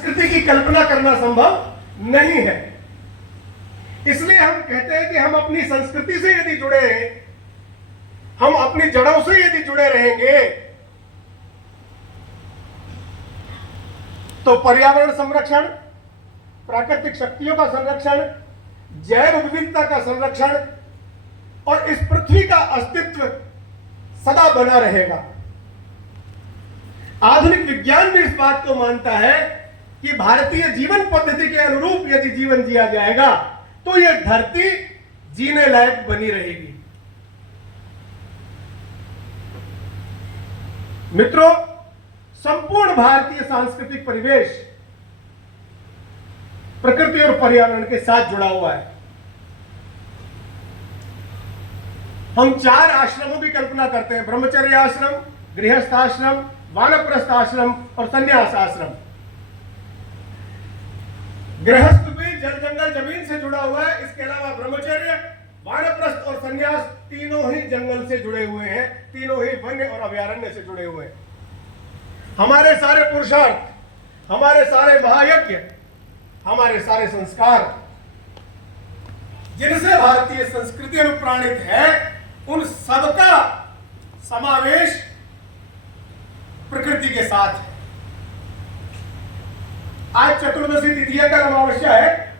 संस्कृति की कल्पना करना संभव नहीं है। इसलिए हम कहते हैं कि हम अपनी संस्कृति से यदि जुड़े हैं, हम अपनी जड़ों से यदि जुड़े रहेंगे, तो पर्यावरण संरक्षण, प्राकृतिक शक्तियों का संरक्षण, जैव विविधता का संरक्षण और इस पृथ्वी का अस्तित्व सदा बना रहेगा। आधुनिक विज्ञान भी इस बात को मानता है कि भारतीय जीवन पद्धति के अनुरूप यदि जीवन जिया जाएगा तो यह धरती जीने लायक बनी रहेगी। मित्रों, संपूर्ण भारतीय सांस्कृतिक परिवेश प्रकृति और पर्यावरण के साथ जुड़ा हुआ है। हम 4 आश्रमों की कल्पना करते हैं: ब्रह्मचर्य आश्रम, गृहस्थ आश्रम, वानप्रस्थ आश्रम और संन्यास आश्रम। गृहस्थ भी जल जंगल जमीन से जुड़ा हुआ है। इसके अलावा ब्रह्मचर्य, वानप्रस्थ और संन्यास तीनों ही जंगल से जुड़े हुए हैं, तीनों ही वन्य और अभयारण्य से जुड़े हुए हैं। हमारे सारे पुरुषार्थ, हमारे सारे महायज्ञ, हमारे सारे संस्कार जिनसे भारतीय संस्कृति अनुप्राणित है, उन सबका समावेश प्रकृति के साथ है। आज चतुर्दशी तिथि है, कल अमावस्या है,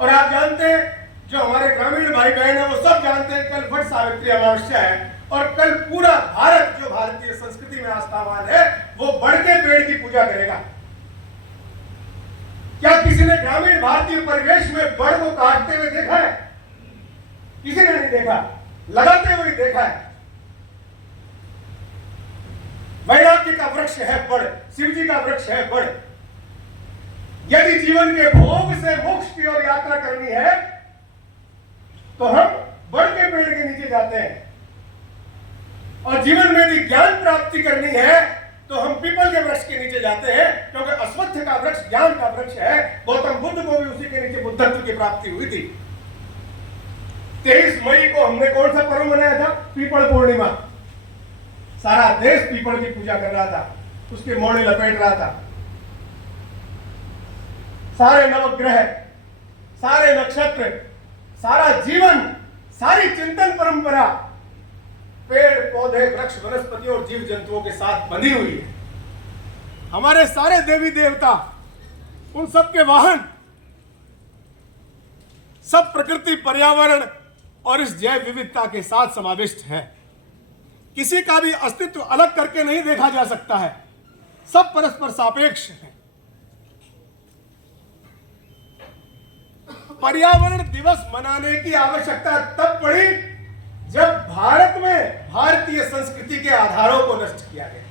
और आप जानते हैं, जो हमारे ग्रामीण भाई बहन है वो सब जानते हैं, कल वट सावित्री अमावस्या है। और कल पूरा भारत, जो भारतीय संस्कृति में आस्थावान है, वो बड़ के पेड़ की पूजा करेगा। क्या किसी ने ग्रामीण भारतीय परिवेश में बड़ को काटते हुए देखा है? किसी ने नहीं देखा। लगाते हुए देखा है। वैराग्य का वृक्ष है बड़, शिव जी का वृक्ष है बड़। यदि जीवन के भोग से मोक्ष की ओर यात्रा करनी है तो हम बड़ के पेड़ के नीचे जाते हैं, और जीवन में यदि ज्ञान प्राप्ति करनी है तो हम पीपल के वृक्ष के नीचे जाते हैं, क्योंकि अश्वत्थ का वृक्ष ज्ञान का वृक्ष है। गौतम बुद्ध को भी उसी के नीचे बुद्धत्व की प्राप्ति हुई थी। 23 मई को हमने कौन सा पर्व मनाया था? पीपल पूर्णिमा। सारा देश पीपल की पूजा कर रहा था, उसके मोड़े लपेट रहा था। सारे नवग्रह, सारे नक्षत्र, सारा जीवन, सारी चिंतन परंपरा पेड़ पौधे, वृक्ष, वनस्पति और जीव जंतुओं के साथ बंधी हुई है। हमारे सारे देवी देवता, उन सब के वाहन, सब प्रकृति, पर्यावरण और इस जैव विविधता के साथ समाविष्ट है। किसी का भी अस्तित्व अलग करके नहीं देखा जा सकता है, सब परस्पर सापेक्ष है। पर्यावरण दिवस मनाने की आवश्यकता तब पड़ी जब भारत में भारतीय संस्कृति के आधारों को नष्ट किया गया।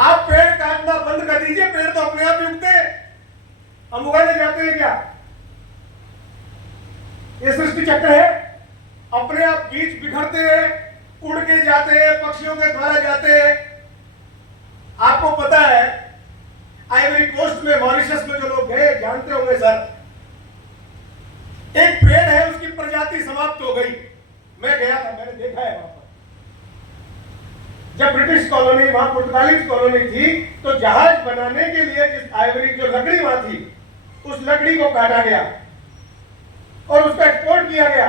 आप पेड़ काटना बंद कर दीजिए, पेड़ तो अपने आप ही उगते हैं। हम उगाने जाते हैं क्या? ये सृष्टि चक्र है, अपने आप बीज बिखरते हैं, उड़ के जाते हैं, पक्षियों के द्वारा जाते हैं। आपको पता है, आइवरी कोस्ट में, मॉरिशस में जो लोग गए जानते होंगे सर, एक पेड़ है, उसकी प्रजाति समाप्त हो गई। मैं गया था, मैंने देखा है वहां पर। जब ब्रिटिश कॉलोनी, वहां पुर्तगालीज कॉलोनी थी, तो जहाज बनाने के लिए जिस आइवरी जो लकड़ी वहां थी, उस लकड़ी को काटा गया और उसका एक्सपोर्ट किया गया।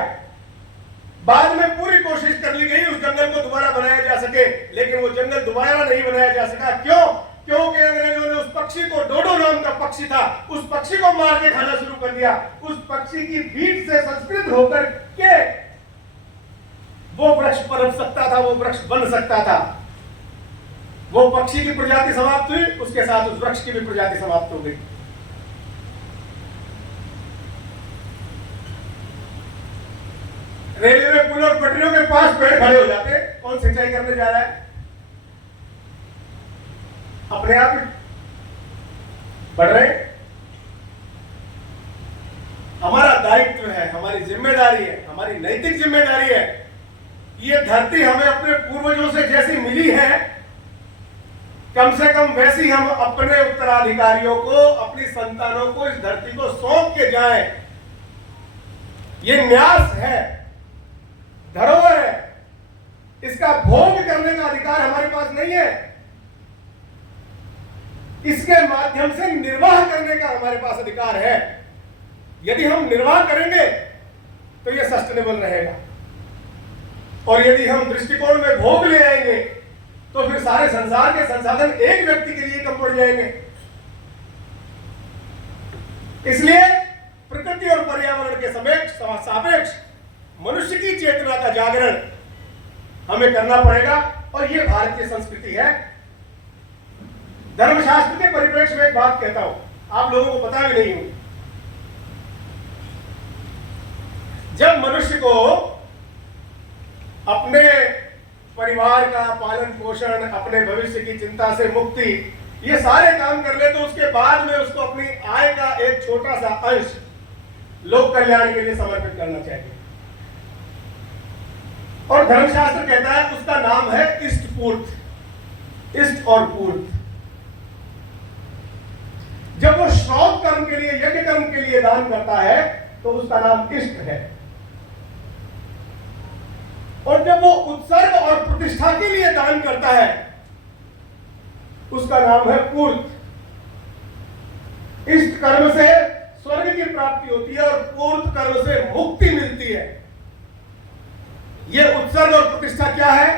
बाद में पूरी कोशिश कर ली गई उस जंगल को दोबारा बनाया जा सके, लेकिन वो जंगल दोबारा नहीं बनाया जा सका। क्यों? क्योंकि अंग्रेजों ने उस पक्षी को, डोडो नाम का पक्षी था, उस पक्षी को मार के खाना शुरू कर दिया। उस पक्षी की पीठ से संस्कृत होकर के वो वृक्ष पनप सकता था, वो वृक्ष बन सकता था। वो पक्षी की प्रजाति समाप्त हुई, उसके साथ उस वृक्ष की भी प्रजाति समाप्त हो गई। रेलवे पुल और पटरियों के पास पेड़ खड़े हो जाते, कौन सिंचाई करने जा रहा है? अपने आप ही बढ़ रहे। हमारा दायित्व है, हमारी जिम्मेदारी है, हमारी नैतिक जिम्मेदारी है। ये धरती हमें अपने पूर्वजों से जैसी मिली है, कम से कम वैसी हम अपने उत्तराधिकारियों को, अपनी संतानों को इस धरती को सौंप के जाएं। ये न्यास है, धरोहर है, इसका भोग करने का अधिकार हमारे पास नहीं है। इसके माध्यम से निर्वाह करने का हमारे पास अधिकार है। यदि हम निर्वाह करेंगे तो यह सस्टेनेबल रहेगा, और यदि हम दृष्टिकोण में भोग ले आएंगे तो फिर सारे संसार के संसाधन एक व्यक्ति के लिए कम पड़ जाएंगे। इसलिए प्रकृति और पर्यावरण के सापेक्ष मनुष्य की चेतना का जागरण हमें करना पड़ेगा, और यह भारतीय संस्कृति है। धर्मशास्त्र के परिप्रेक्ष्य में एक बात कहता हूं, आप लोगों को पता भी नहीं हो। जब मनुष्य को अपने परिवार का पालन पोषण, अपने भविष्य की चिंता से मुक्ति, ये सारे काम कर ले, तो उसके बाद में उसको अपनी आय का एक छोटा सा अंश लोक कल्याण के लिए समर्पित करना चाहिए। और धर्मशास्त्र कहता है उसका नाम है इष्ट पूर्त, इष्ट और पूर्त। जब वो श्राद्ध कर्म के लिए, यज्ञ कर्म के लिए दान करता है तो उसका नाम इष्ट है, और जब वो उत्सर्ग और प्रतिष्ठा के लिए दान करता है उसका नाम है पूर्त। इष्ट कर्म से स्वर्ग की प्राप्ति होती है और पूर्त कर्म से मुक्ति मिलती है। यह उत्सर्ग और प्रतिष्ठा क्या है?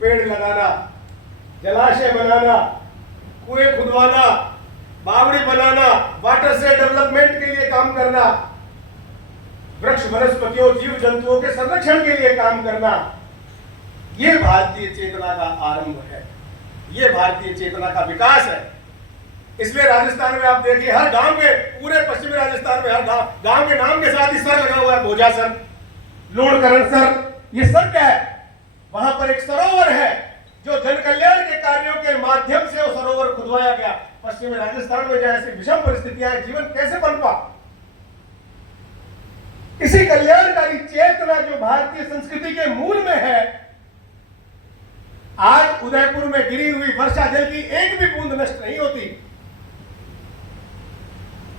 पेड़ लगाना, जलाशय बनाना, कुएं खुदवाना, बावड़ी बनाना, वाटर से डेवलपमेंट के लिए काम करना, वृक्ष वनस्पतियों जीव जंतुओं के संरक्षण के लिए काम करना, यह भारतीय चेतना का आरंभ है, यह भारतीय चेतना का विकास है। इसलिए राजस्थान में आप देखिए, हर गांव के, पूरे पश्चिमी राजस्थान में हर गांव के नाम के साथ ही सर लगा हुआ है, भोजा सर, लूणकरण सर। ये सर क्या है? वहां पर एक सरोवर है जो जन कल्याण के कार्यों के माध्यम से वो सरोवर खुदवाया गया। पश्चिमी राजस्थान में जहां ऐसी विषम परिस्थितियां हैं, जीवन कैसे बन पा? इसी कल्याणकारी चेतना जो भारतीय संस्कृति के मूल में है, आज उदयपुर में गिरी हुई वर्षा जल की एक भी बूंद नष्ट नहीं होती।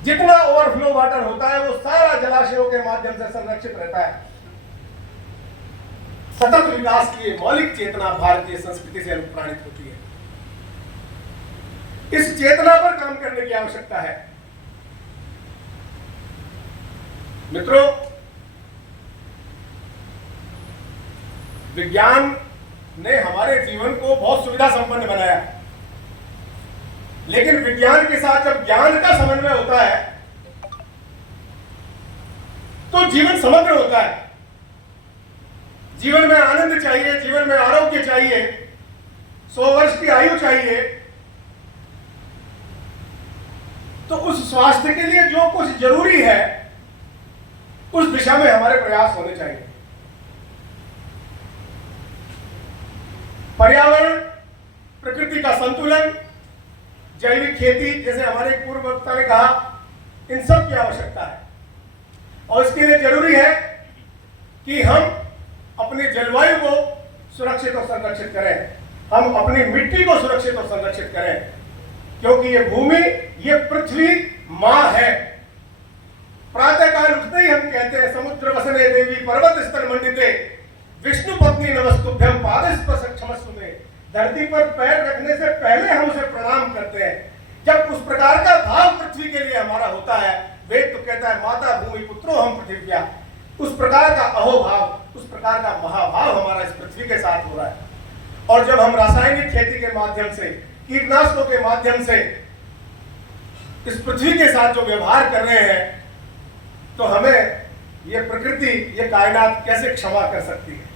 जितना ओवरफ्लो वाटर होता है वो सारा जलाशयों के माध्यम से संरक्षित रहता है। सतत विकास की मौलिक चेतना भारतीय संस्कृति से अनुप्राणित होती है। इस चेतना पर काम करने की आवश्यकता है। मित्रों, विज्ञान ने हमारे जीवन को बहुत सुविधा संपन्न बनाया, लेकिन विज्ञान के साथ जब ज्ञान का समन्वय होता है तो जीवन समग्र होता है। जीवन में आनंद चाहिए, जीवन में आरोग्य चाहिए, 100 वर्ष की आयु चाहिए, तो उस स्वास्थ्य के लिए जो कुछ जरूरी है उस दिशा में हमारे प्रयास होने चाहिए। पर्यावरण, प्रकृति का संतुलन, जैविक खेती, जैसे हमारे पूर्व वक्ता ने कहा, इन सब की आवश्यकता है। और इसके लिए जरूरी है कि हम अपनी जलवायु को सुरक्षित और संरक्षित करें, हम अपनी मिट्टी को सुरक्षित और संरक्षित करें, क्योंकि ये भूमि, ये पृथ्वी मां है। प्रातः काल उठते ही हम कहते हैं, समुद्र वसने देवी पर्वत स्थल मंडिते विष्णु पत्नी नमस्तुभ्यम पादस्पर्श क्षमस्व में। धरती पर पैर रखने से पहले हम उसे प्रणाम करते हैं। जब उस प्रकार का भाव पृथ्वी के लिए हमारा होता है, वेद तो कहता है माता भूमि पुत्रो हम पृथिव्या, उस प्रकार का अहोभाव, उस प्रकार का महाभाव हमारा इस पृथ्वी के साथ हो रहा है। और जब हम रासायनिक खेती के माध्यम से, कीटनाशकों के माध्यम से इस पृथ्वी के साथ जो व्यवहार कर रहे हैं, तो हमें ये प्रकृति, ये कायनात कैसे क्षमा कर सकती है?